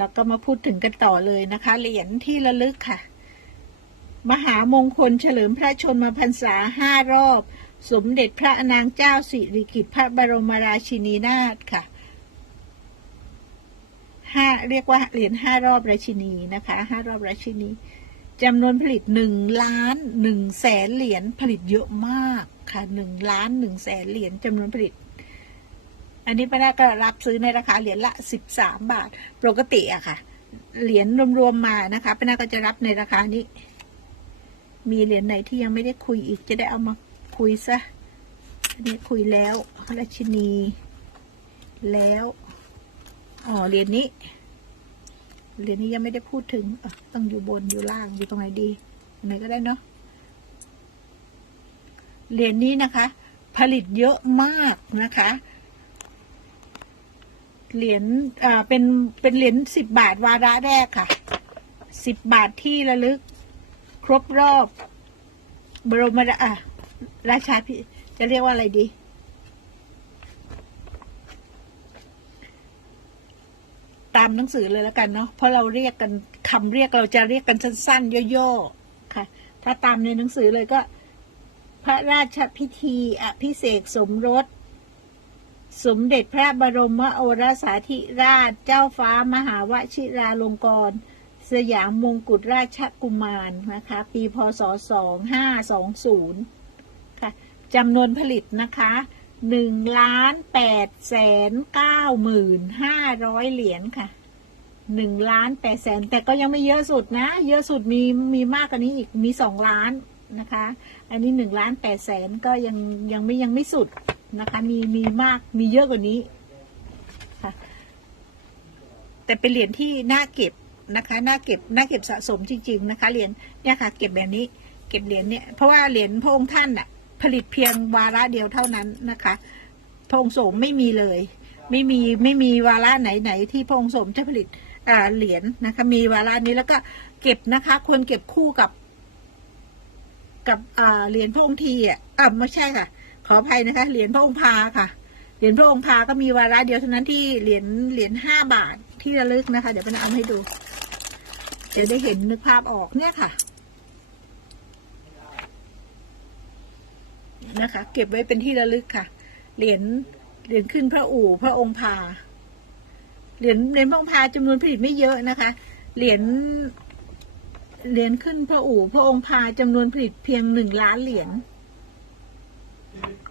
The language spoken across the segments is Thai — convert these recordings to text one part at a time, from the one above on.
แล้วก็มาพูดถึงกันต่อเลยนะคะ เหรียญที่ระลึกค่ะ มหามงคลเฉลิมพระชนมพรรษาห้ารอบ สมเด็จพระนางเจ้าสิริกิติ์พระบรมราชินีนาถค่ะห้าเรียกว่าเหรียญห้ารอบราชินีนะคะห้ารอบราชินีจำนวนผลิตหนึ่งล้านหนึ่งแสนเหรียญผลิตเยอะมากค่ะหนึ่งล้านหนึ่งแสนเหรียญจำนวนผลิต อันนี้ป้านาก็รับซื้อในราคาเหรียญละสิบสามบาท ปกติอะค่ะ เหรียญรวมๆมานะคะป้านาก็จะรับในราคานี้ มีเหรียญไหนที่ยังไม่ได้คุยอีกจะได้เอามาคุยซะอันนี้คุยแล้วราชินี แล้วอ๋อเหรียญนี้เหรียญนี้ยังไม่ได้พูดถึงต้องอยู่บนอยู่ล่างอยู่ตรงไหนดีตรงไหนก็ได้เนาะเหรียญนี้นะคะ ผลิตเยอะมากนะคะ เหรียญอ่าเป็นเป็นเหรียญสิบบาทวาระแรกค่ะสิบบาทที่ระลึก ครบรอบ บรมราอะราชาพิจะเรียกว่าอะไรดี ตามหนังสือเลยแล้วกันเนาะเพราะเราเรียกกันคำเรียกเราจะเรียกกันสั้นๆย่อๆค่ะ ถ้าตามในหนังสือเลยก็ พระราชพิธีอภิเษกสมรส สมเด็จพระบรมโอรสาธิราชเจ้าฟ้ามหาวชิราลงกรณสยามมงกุฎราชกุมารนะคะ ปีพศ 2520 ค่ะจำนวนผลิตนะคะ1ล้าน8แสน9หมื่น500 เหรียญค่ะ1ล้าน8แสนแต่ก็ยังไม่เยอะสุดนะ เยอะสุดมีมีมากกว่านี้อีกมี 2 ล้านนะคะ อันนี้1ล้าน8แสนก็ยังยังไม่ยังไม่สุด นะคะ มีมีมากมีเยอะกว่านี้ค่ะแต่เป็นเหรียญที่น่าเก็บนะคะน่าเก็บน่าเก็บสะสมจริง ๆ นะคะเหรียญเนี่ยค่ะ เก็บแบบนี้ เก็บเหรียญเนี่ยเพราะว่าเหรียญพระองค์ท่านอะผลิตเพียงวาระเดียวเท่านั้นนะคะพระองค์สมไม่มีเลย ไม่มีไม่มีวาระไหนไหนๆที่พระองค์สมจะผลิตเหรียญนะคะ มีวาระนี้แล้วก็เก็บนะคะควรเก็บคู่กับ กับเหรียญพระองค์ทีอะอ่าไม่ใช่ค่ะ ออภัยนะคะเหรียญพระองค์พาค่ะเหรียญพระองค์พาก็มีวาระเดียวเท่านั้นที่เหรียญเหรียญห้าบาทที่ระลึกนะคะ เดี๋ยวไปเอาให้ดู เดี๋ยวได้เห็นนึกภาพออกเนี่ยค่ะ นะคะ เก็บไว้เป็นที่ระลึกค่ะ เหรียญเหรียญขึ้นพระอู่พระองค์พาเหรียญเหรียญพระองค์พาจำนวนผลิตไม่เยอะนะคะ เหรียญเหรียญขึ้นพระอู่พระองค์พาจำนวนผลิตเพียงหนึ่งล้านเหรียญ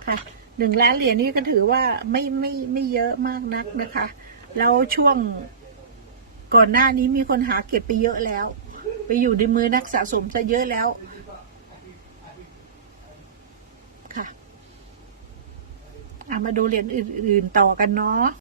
คะหนึ่งล้านเหรียญนี่ก็ถือว่าไม่ไม่ไม่เยอะมากนักนะคะ แล้วช่วงก่อนหน้านี้มีคนหาเก็บไปเยอะแล้ว ไปอยู่ในมือนักสะสมซะเยอะแล้วค่ะเอามาดูเหรียญอื่น ๆ ต่อกันเนาะ